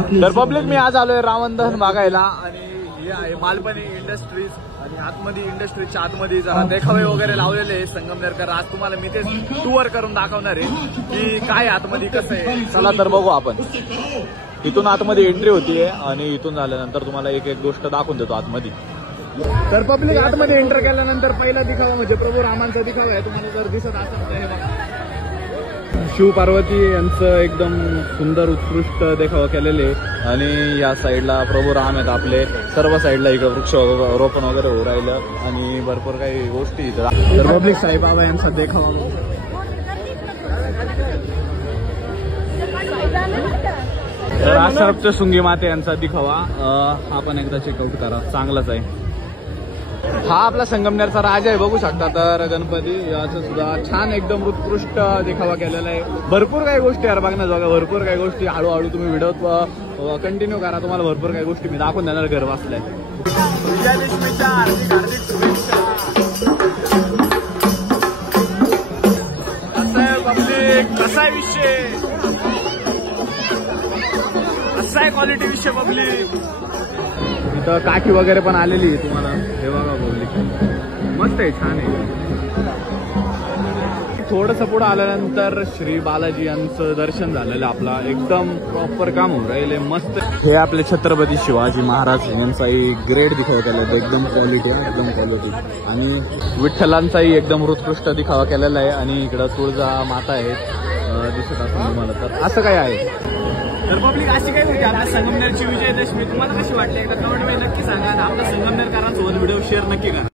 तर पब्लिक मी आज आलोय रावण दहन बघायला आणि हे आहे मालवणी इंडस्ट्रीज आणि आतमध्ये इंडस्ट्रीजच्या आतमध्ये जरा देखावे वगैरे लावलेले आहे संगमनेरकर. आज तुम्हाला मी ते टूर करून दाखवणार आहे की काय आतमध्ये कसं आहे. चला तर बघू आपण. इथून आतमध्ये एंट्री होतीये आणि इथून झाल्यानंतर तुम्हाला एक एक गोष्ट दाखवून देतो आतमध्ये. तर पब्लिक आतमध्ये एंटर केल्यानंतर पहिला दिखावा म्हणजे प्रभू रामांचा दिखावा आहे. तुम्हाला जर दिसत असेल तर हे बघा शिव पार्वती यांचं एकदम सुंदर उत्कृष्ट देखावा केलेले आणि या साईडला प्रभू राम आहेत आपले. सर्व साईडला इकडे वृक्ष रोपण वगैरे होऊ राहिलं आणि भरपूर काही गोष्टी इथं. तर पब्लिक साईबाबा यांचा देखावा तर असं सुंगी माते यांचा दिखावा हा पण एकदा चेकआउट करा, चांगलाच आहे. हा आपला संगमनेरचा राजा आहे बघू शकता. तर गणपती याचं सुद्धा छान एकदम उत्कृष्ट देखावा केलेला आहे. भरपूर काही गोष्टी यार बघण्याजोगा, भरपूर काही गोष्टी. हळूहळू तुम्ही व्हिडिओ कंटिन्यू करा, तुम्हाला भरपूर काही गोष्टी मी दाखवून देणार घर वाचलाय. कसं आहे पब्लिक, कसा आहे विषय, कसा आहे क्वालिटी विषय पब्लिक. इथं काठी वगैरे पण आलेली आहे तुम्हाला हे बघा पब्लिक. मस्त आहे, छान आहे. थोडंसं पुढं आल्यानंतर श्री बालाजी यांचं दर्शन झालेलं आपला. एकदम प्रॉपर काम होऊ राहिले, मस्त. हे आपले छत्रपती शिवाजी महाराज यांचाही ग्रेट दिखावा केला, एकदम क्वालिटी आहे, एकदम क्वालिटी. आणि विठ्ठलांचाही एकदम उत्कृष्ट दिखावा केलेला आहे. आणि इकडं तुळजा माता आहे दिसत असं तुम्हाला. तर असं काय आहे. तर पब्लिक अशी काही होती आपल्या संगमनेरची विजयदशमी. तुम्हाला कशी वाटली एकदा कमेंट मध्ये नक्की सांगा आणि आपल्या संगमनेरकरांसोबत व्हिडिओ शेअर नक्की करा.